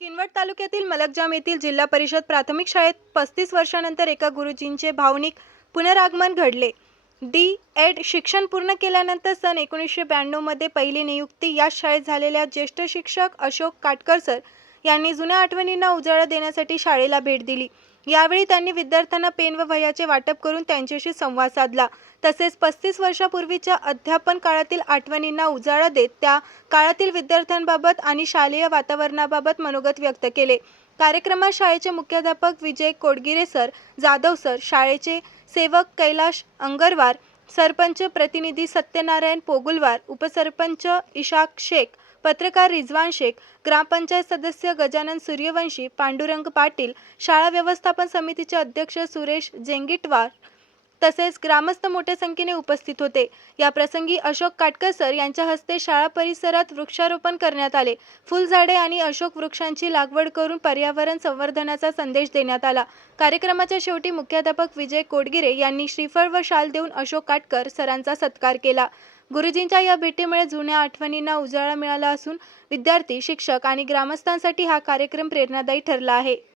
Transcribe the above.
किनवट तालुक्यातील मलकजाम येथील जिल्हा परिषद प्राथमिक शाळेत 35 वर्षांनंतर एका गुरुजींचे भावनिक पुनरागमन घडले. डी.एड. शिक्षण पूर्ण केल्यानंतर सन 1992 मध्ये पहिली नियुक्ती याच शाळेत झालेल्या ज्येष्ठ शिक्षक अशोक काटकर सर यांनी जुन्या आठवणींना उजाळा देण्यासाठी शाळेला भेट दिली. यावेळी त्यांनी विद्यार्थ्यांना पेन व वह्यांचे वाटप करून त्यांच्याशी संवाद साधला. तसेच 35 वर्षांपूर्वीच्या अध्यापन काळातील आठवणींना उजाळा देत त्या काळातील विद्यार्थ्यांबाबत आणि शालेय वातावरणाबाबत मनोगत व्यक्त केले. कार्यक्रमात शाळेचे मुख्याध्यापक विजय कोडगिरे सर, जाधव सर, शाळेचे सेवक कैलाश अंगरवार, सरपंच प्रतिनिधी सत्यनारायण पोगुलवार, उपसरपंच इशाक शेख, पत्रकार रिजवान शेख, ग्रामपंचायत सदस्य गजानन सूर्यवंशी, पांडुरंग पाटील, शाळा व्यवस्थापन समितीचे अध्यक्ष सुरेश जेंगीटवार तसेच ग्रामस्थ मोठ्या संख्येने उपस्थित होते. या प्रसंगी अशोक काटकर सर यांच्या हस्ते शाळा परिसरात वृक्षारोपण करण्यात आले. फुलझाडे आणि अशोक वृक्षांची लागवड करून पर्यावरण संवर्धनाचा संदेश देण्यात आला. कार्यक्रमाच्या शेवटी मुख्याध्यापक विजय कोडगिरे यांनी श्रीफळ व शाल देऊन अशोक काटकर सरांचा सत्कार केला. गुरुजींच्या या भेटीमुळे जुन्या आठवणींना उजाळा मिळाला असून विद्यार्थी, शिक्षक आणि ग्रामस्थांसाठी हा कार्यक्रम प्रेरणादायी ठरला आहे.